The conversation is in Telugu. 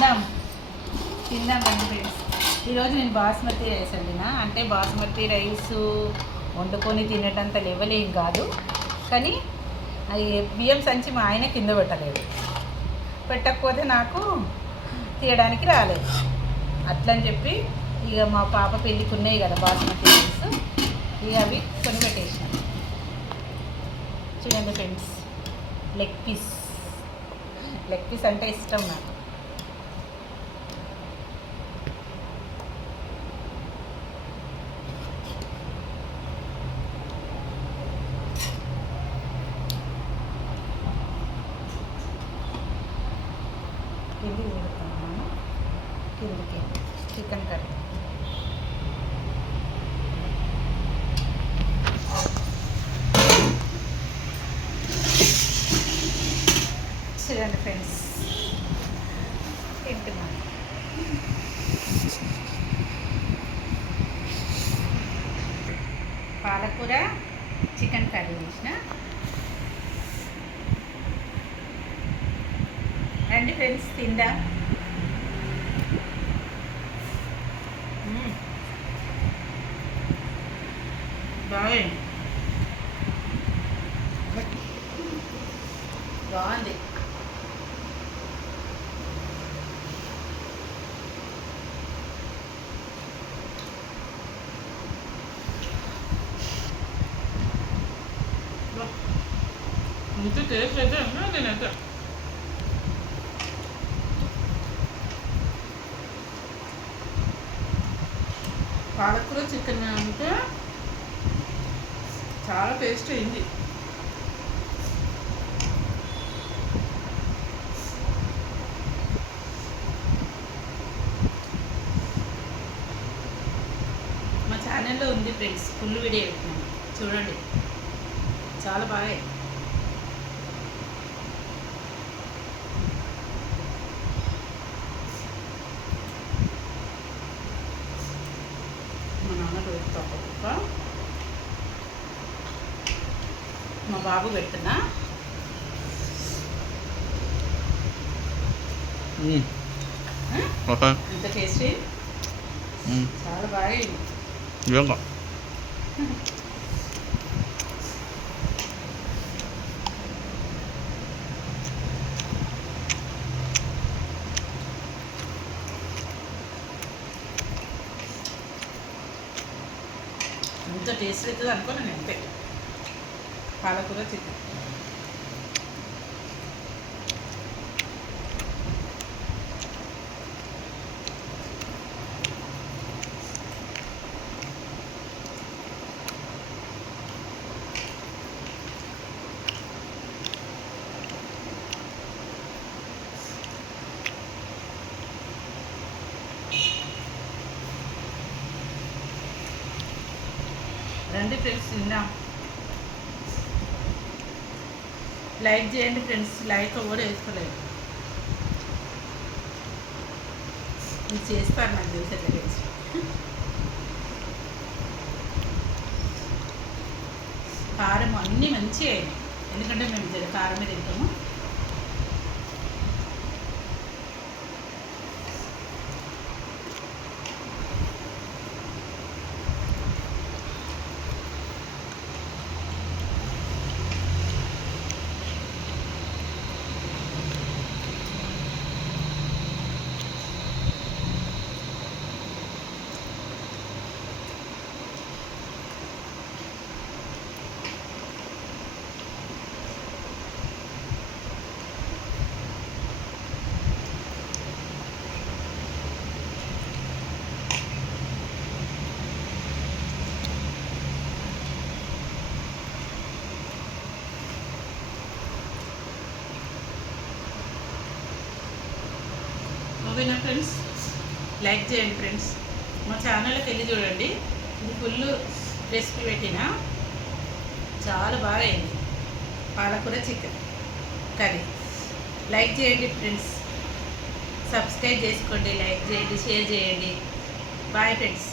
తిందాం తిందాం రండి ఫ్రెండ్స్. ఈరోజు నేను బాస్మతి రైస్ వండినా. అంటే బాస్మతి రైస్ వండుకొని తినేటంత లెవెల్ ఏం కాదు, కానీ అది బియ్యం సంచి మా ఆయన కింద పెట్టలేదు. పెట్టకపోతే నాకు తీయడానికి రాలేదు. అట్లని చెప్పి ఇక మా పాప పెళ్ళికి ఉన్నాయి కదా బాస్మతి రైస్, ఇక అవి కొని పెట్టేసినాను. చూడండి ఫ్రెండ్స్, లెగ్ పీస్ అంటే ఇష్టం నాకు. కిందికి పెడతాను, కిందికి చికెన్ కర్రీ. చూడండి ఫ్రెండ్స్, తింటున్నాను. పాలకూర చికెన్ కర్రీ చేసిన. రండి ఫ్రెండ్స్, తిందా. బాగుంది. ఇంత టేస్ట్ అయితే నేనైతే పాలకూర చికెన్ అంటే చాలా టేస్ట్ అయింది. మా ఛానల్లో ఉంది ఫ్రెండ్స్, ఫుల్ వీడియో పెట్టినాను, చూడండి. చాలా బాగా మా నాన్న పెడతా, మా బాబు పెడుతున్నా. ఎంత టేస్టీ, చాలా బాగా. ఇంత టేస్ట్ అవుతుంది అనుకోను నేను. అంతే, పాలకూర చికెన్. రండి ఫ్రెండ్స్, తిందాం. లైక్ చేయండి ఫ్రెండ్స్, లైక్ కూడా వేసుకోలేదు. మీరు చేస్తారు నాకు తెలిసి ఎట్లా తెలిసి. కారం అన్నీ మంచిగా అయినాయి, ఎందుకంటే మేము కారమే తింటాము. ఓకేనా ఫ్రెండ్స్, లైక్ చేయండి ఫ్రెండ్స్. మా ఛానల్కి వెళ్ళి చూడండి, ఇది ఫుల్ రెసిపీ పెట్టిన, చాలా బాగా అయింది. పాలకూర చికెన్ కర్రీ. లైక్ చేయండి ఫ్రెండ్స్, సబ్స్క్రైబ్ చేసుకోండి, లైక్ చేయండి, షేర్ చేయండి. Bye friends.